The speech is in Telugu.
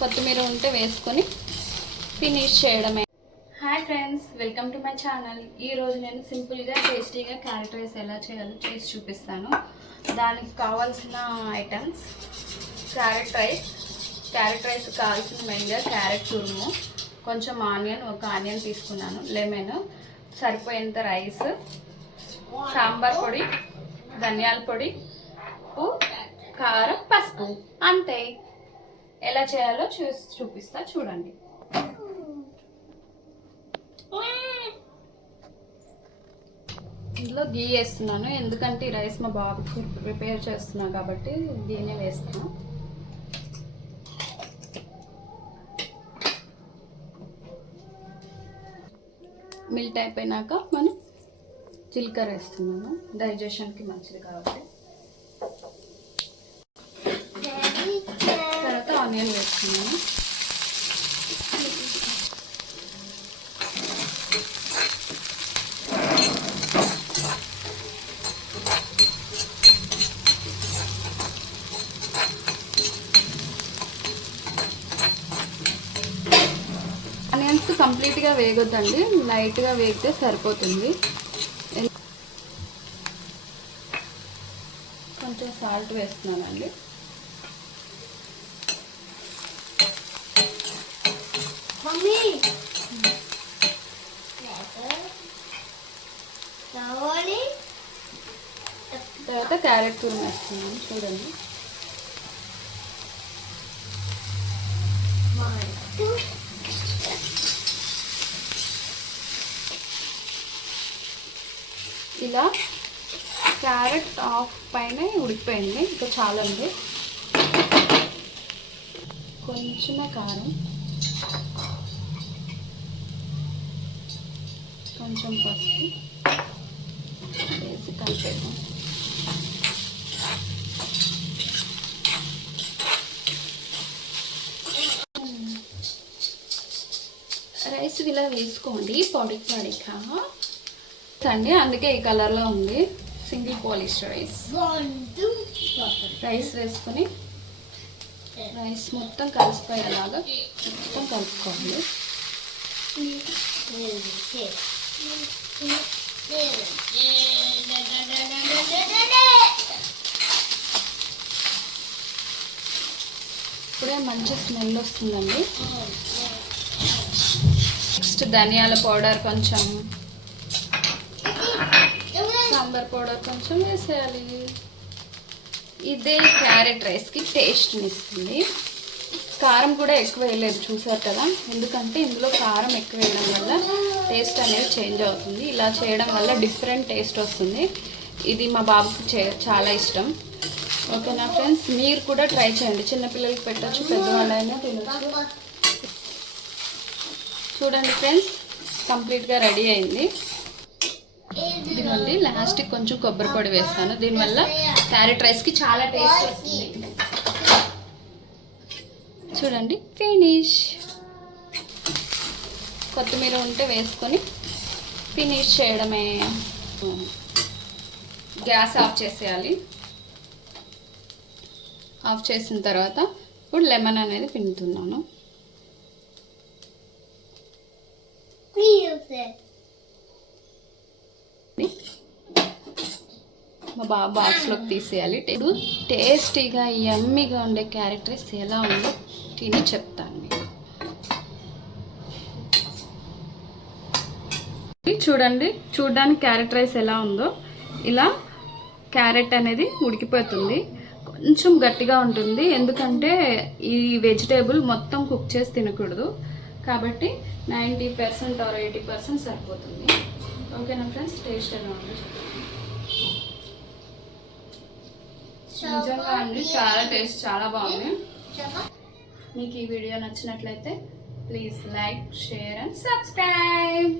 కొత్తిమీర ఉంటే వేసుకొని ఫినిష్ చేయడమే. Hi friends, welcome to my channel. ఈరోజు నేను సింపుల్గా టేస్టీగా క్యారెట్ రైస్ ఎలా చేయాలో చేసి చూపిస్తాను. దానికి కావాల్సిన ఐటమ్స్: క్యారెట్ రైస్ కావాల్సిన మెయిన్గా క్యారెట్ తురుము, కొంచెం ఆనియన్, ఒక ఆనియన్ తీసుకున్నాను, లెమన్, సరిపోయేంత రైస్, సాంబార్ పొడి, ధనియాల పొడి, ఉప్పు, కారం, పసుపు, అంతే. ఎలా చేయాలో చూపిస్తా, చూడండి. ఇందులో గీ వేస్తున్నాను, ఎందుకంటే ఈ రైస్ మా బాబుకి ప్రిపేర్ చేస్తున్నాను కాబట్టి గీనే వేస్తాను. మిల్ట్ అయిపోయినాక మనం జీలకర్ర వేస్తున్నాను, డైజెషన్కి మంచిది కాబట్టి. తర్వాత ఆనియన్ వేస్తున్నాను. ఆనియన్స్ కంప్లీట్గా వేగొద్దండి, లైట్గా వేగితే సరిపోతుంది. కొంచెం సాల్ట్ వేస్తున్నానండి. తర్వాత క్యారెట్ తురుము వేస్తున్నాను, చూడండి. ఇలా క్యారెట్ హాఫ్ పైన ఉడికిపోయింది, ఇంకా చాలా ఉంది. కొంచెం కారం, కొంచెం పసుపు వేసి కలిపేద్దాం. రైస్ ఇలా వేసుకోండి, పొడిగా అండి, అందుకే ఈ కలర్లో ఉంది. సింగిల్ పాలిష్ రైస్ వేసుకొని రైస్ మొత్తం కలిసిపోయేలాగా మొత్తం కలుపుకోండి. ఇప్పుడే మంచి స్మెల్ వస్తుందండి. నెక్స్ట్ ధనియాల పౌడర్ కొంచెం, సాంబార్ పౌడర్ కొంచెం వేసేయాలి. ఇదే క్యారెట్ రైస్కి టేస్ట్ని ఇస్తుంది. కారం కూడా ఎక్కువ వేయలేదు, చూసారు కదా, ఎందుకంటే ఇందులో కారం ఎక్కువ వేయడం వల్ల టేస్ట్ అనేది చేంజ్ అవుతుంది. ఇలా చేయడం వల్ల డిఫరెంట్ టేస్ట్ వస్తుంది. ఇది మా బాబుకి చాలా ఇష్టం. ఓకేనా ఫ్రెండ్స్, మీరు కూడా ట్రై చేయండి. చిన్నపిల్లలకి పెట్టచ్చు, పెద్దవాళ్ళైనా తినచ్చు. చూడండి ఫ్రెండ్స్, కంప్లీట్గా రెడీ అయింది. ఇదిగోండి, లాస్ట్కి కొంచెం కొబ్బరి పొడి వేస్తాను, దీనివల్ల క్యారెట్ రైస్కి చాలా టేస్ట్ వస్తుంది. చూడండి, ఫినిష్. కొత్తిమీర ఉంటే వేసుకొని ఫినిష్ చేయడమే. గ్యాస్ ఆఫ్ చేసేయాలి. ఆఫ్ చేసిన తర్వాత ఇప్పుడు లెమన్ అనేది పిండుతున్నాను. మా బాబు బాక్స్లోకి తీసేయాలి. ఇప్పుడు టేస్టీగా యమ్మీగా ఉండే క్యారెట్ రైస్ ఎలా ఉందో తిని చెప్తాను మీకు. చూడండి, చూడడానికి క్యారెట్ రైస్ ఎలా ఉందో. ఇలా క్యారెట్ అనేది ఉడికిపోతుంది, కొంచెం గట్టిగా ఉంటుంది, ఎందుకంటే ఈ వెజిటేబుల్ మొత్తం కుక్ చేసి తినకూడదు కాబట్టి 90% or 80% సరిపోతుంది. ఓకేనా ఫ్రెండ్స్, టేస్ట్ ఎలా ఉందో నిజంగా అండి, చాలా టేస్ట్ చాలా బాగుంది. మీకు ఈ వీడియో నచ్చినట్లయితే please like, share and subscribe.